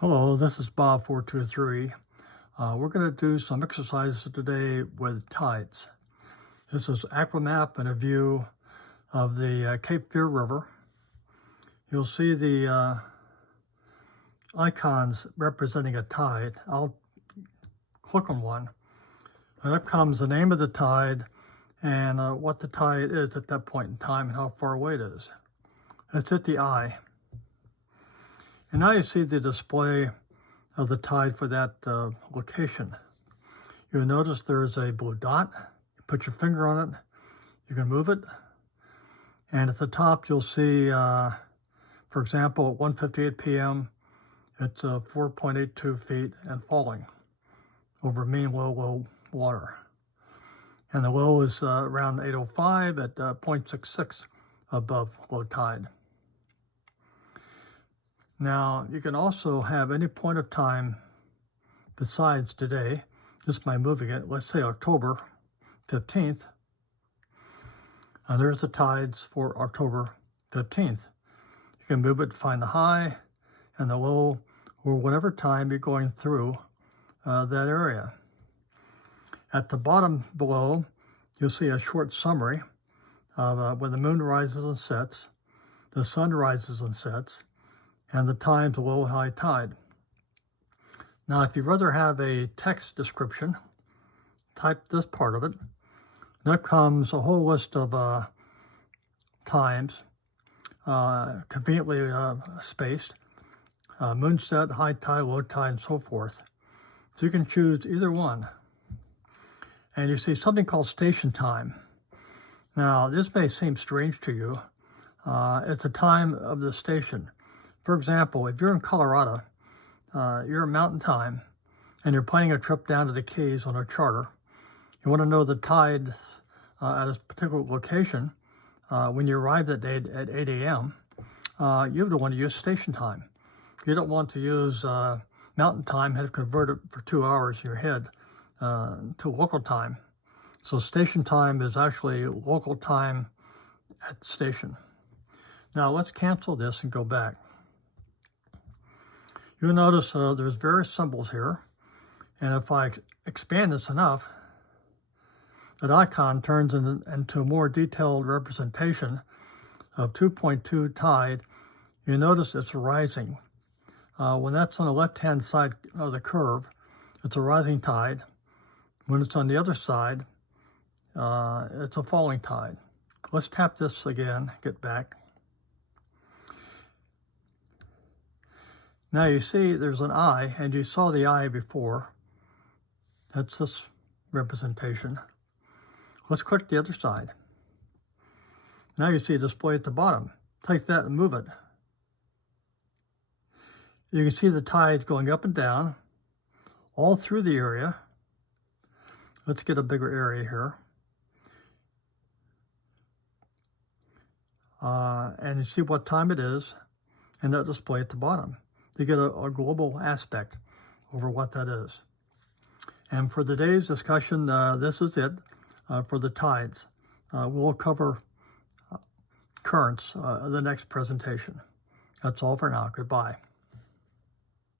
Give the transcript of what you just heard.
Hello, this is Bob 423. We're going to do some exercises today with tides. This is Aqua Map and a view of the Cape Fear River. You'll see the icons representing a tide. I'll click on one, and up comes the name of the tide and what the tide is at that point in time and how far away it is. It's at the eye. And now you see the display of the tide for that location. You'll notice there's a blue dot. You put your finger on it, you can move it. And at the top you'll see, for example, at 1:58 p.m., it's 4.82 feet and falling over mean low water. And the low is around 8:05 at 0.66 above low tide. Now, you can also have any point of time besides today, just by moving it. Let's say October 15th. And there's the tides for October 15th. You can move it to find the high and the low, or whatever time you're going through that area. At the bottom below, you'll see a short summary of when the moon rises and sets, the sun rises and sets, and the times low and high tide. Now, if you'd rather have a text description, type this part of it. And up comes a whole list of times, conveniently spaced, moon set, high tide, low tide, and so forth. So you can choose either one. And you see something called station time. Now, this may seem strange to you. It's the time of the station. For example, if you're in Colorado, you're at mountain time, and you're planning a trip down to the Keys on a charter, you want to know the tide at a particular location. When you arrive that day at 8 a.m., you would want to use station time. You don't want to use mountain time, have to convert it for 2 hours in your head to local time. So station time is actually local time at the station. Now let's cancel this and go back. You'll notice there's various symbols here, and if I expand this enough, that icon turns into a more detailed representation of 2.2 tide. You notice it's rising. When that's on the left-hand side of the curve, it's a rising tide. When it's on the other side, it's a falling tide. Let's tap this again, get back. Now you see there's an eye, and you saw the eye before. That's this representation. Let's click the other side. Now you see a display at the bottom. Take that and move it. You can see the tides going up and down all through the area. Let's get a bigger area here. And you see what time it is, and that display at the bottom. You get a global aspect over what that is. And for today's discussion, this is it for the tides. We'll cover currents in the next presentation. That's all for now. Goodbye.